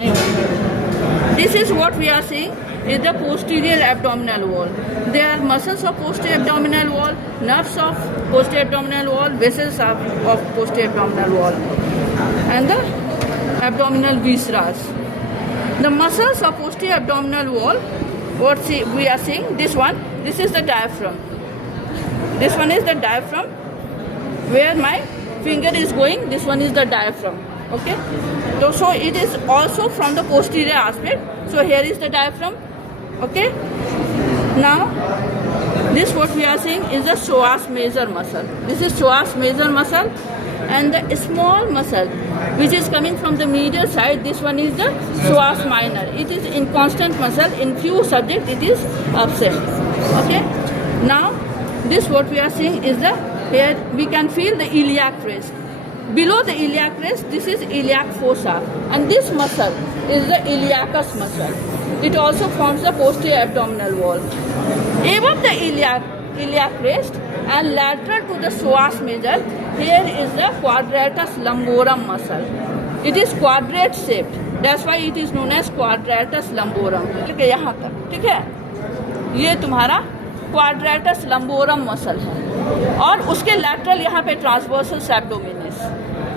This is what we are seeing is the posterior abdominal wall. There are muscles of posterior abdominal wall, nerves of posterior abdominal wall, vessels of posterior abdominal wall, and the abdominal viscera. The muscles of posterior abdominal wall, what we are seeing, this is the diaphragm. This one is the diaphragm, where my finger is going, this one is the diaphragm. Okay, so it is also from the posterior aspect. So here is the diaphragm. Okay, now this what we are seeing is the psoas major muscle. This is psoas major muscle, and the small muscle which is coming from the medial side, this one is the psoas minor. It is inconstant muscle. In few subjects it is absent. Okay, now this what we are seeing is the, here we can feel the iliac crest. Below the iliac crest, this is iliac fossa, and this muscle is the iliacus muscle. It also forms the posterior abdominal wall. Above the iliac crest and lateral to the psoas major, here is the quadratus lumborum muscle. It is quadrate shaped. That's why it is known as quadratus lumborum. ठीक है, यहाँ तक ठीक है, ये तुम्हारा quadratus लंबोरम muscle है, और उसके लैटरल यहाँ पे ट्रांसवर्सल एब्डोमिनिस.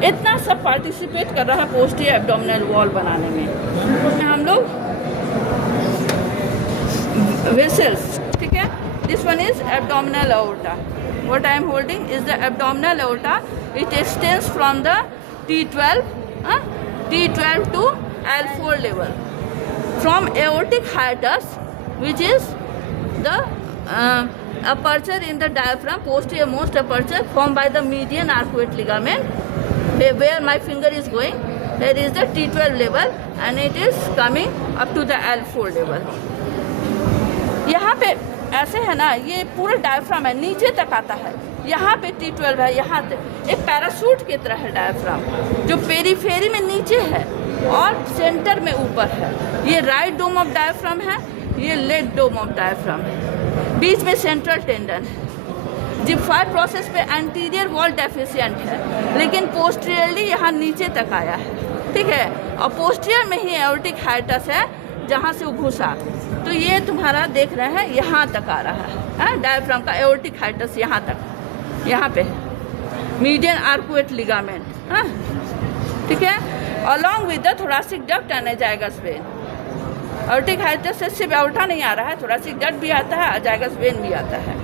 इतना सब पार्टिसिपेट कर रहा है पोस्टीरियर एब्डोमिनल वॉल बनाने में. हम लोग वेसल्स, ठीक है, this one is abdominal aorta. What I am holding is the abdominal aorta. It extends from the T12 to L4 level. From aortic hiatus, which is the aperture in the diaphragm, posterior most aperture formed by the median arcuate ligament, where my finger is going, there is the T12 level and it is coming up to the L4 level. यहाँ पे ऐसे है ना, ये पूरा diaphragm है, नीचे तक आता है. यहाँ पे T12 है, यहाँ तक एक पैराशूट की तरह है डायफ्राम, जो पेरीफेरी में नीचे है और सेंटर में ऊपर है. ये राइट डोम ऑफ डायफ्राम है, ये लेफ्ट डोम ऑफ डायफ्राम है, बीच में सेंट्रल टेंडन है. जिफाई प्रोसेस पे एंटीरियर वॉल डेफिशिएंट है, लेकिन पोस्टीरियरली यहाँ नीचे तक आया है. ठीक है, और पोस्टीरियर में ही एओर्टिक हाइटस है जहाँ से वो घुसा. तो ये तुम्हारा देख रहे हैं यहाँ तक आ रहा है डायफ्राम का एओर्टिक हाइटस, यहाँ तक, यहाँ पे मीडियन आर्कुएट लिगामेंट. ठीक है, along with the thoracic duct and azygos vein. Aortic hiatus से सिर्फ एओर्टा नहीं आ रहा है, थोरासिक डक्ट भी आता है, अजाइगस वेन भी आता है.